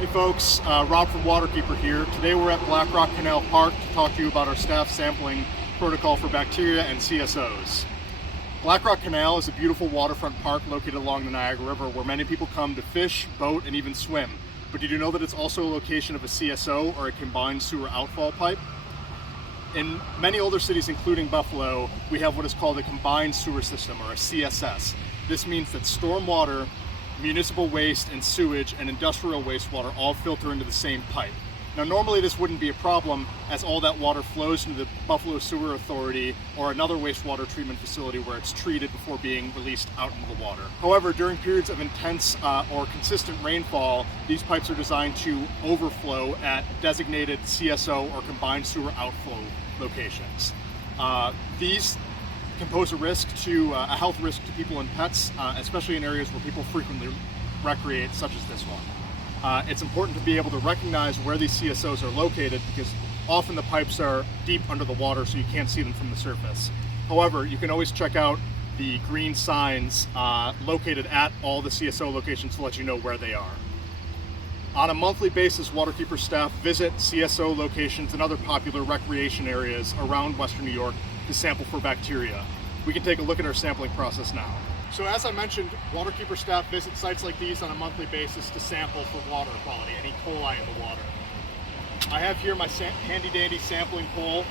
Hey folks, Rob from Waterkeeper here. Today we're at Black Rock Canal Park to talk to you about our staff sampling protocol for bacteria and CSOs. Black Rock Canal is a beautiful waterfront park located along the Niagara River where many people come to fish, boat, and even swim. But did you know that it's also a location of a CSO, or a combined sewer outfall pipe? In many older cities, including Buffalo, we have what is called a combined sewer system, or a CSS. This means that stormwater, municipal waste, and sewage and industrial wastewater all filter into the same pipe. Now normally this wouldn't be a problem, as all that water flows into the Buffalo Sewer Authority or another wastewater treatment facility where it's treated before being released out into the water. However, during periods of intense or consistent rainfall, these pipes are designed to overflow at designated CSO or combined sewer outflow locations. These can pose a health risk to people and pets, especially in areas where people frequently recreate, such as this one. It's important to be able to recognize where these CSOs are located, because often the pipes are deep under the water, so you can't see them from the surface. However, you can always check out the green signs located at all the CSO locations to let you know where they are. On a monthly basis, Waterkeeper staff visit CSO locations and other popular recreation areas around Western New York to sample for bacteria. We can take a look at our sampling process now. So as I mentioned, Waterkeeper staff visit sites like these on a monthly basis to sample for water quality, any coli in the water. I have here my handy dandy sampling pole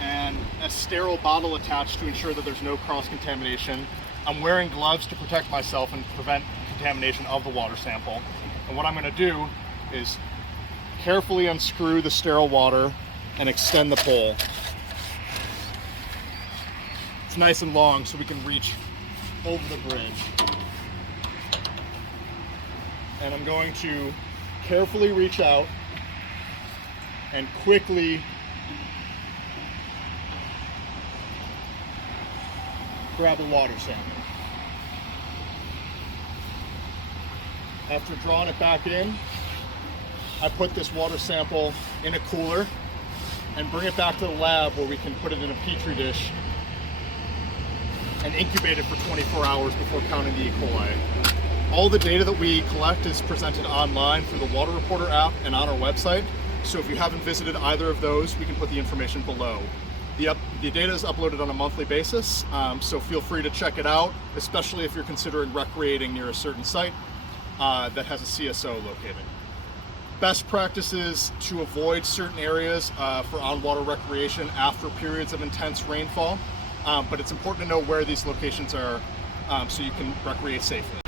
and a sterile bottle attached to ensure that there's no cross-contamination. I'm wearing gloves to protect myself and prevent contamination of the water sample. And what I'm going to do is carefully unscrew the sterile water and extend the pole. It's nice and long so we can reach over the bridge. And I'm going to carefully reach out and quickly grab a water sample. After drawing it back in, I put this water sample in a cooler and bring it back to the lab, where we can put it in a petri dish and incubate it for 24 hours before counting the E. coli. All the data that we collect is presented online through the Water Reporter app and on our website. So if you haven't visited either of those, we can put the information below. The data is uploaded on a monthly basis, so feel free to check it out, especially if you're considering recreating near a certain site that has a CSO located. Best practices to avoid certain areas for on-water recreation after periods of intense rainfall. But it's important to know where these locations are so you can recreate safely.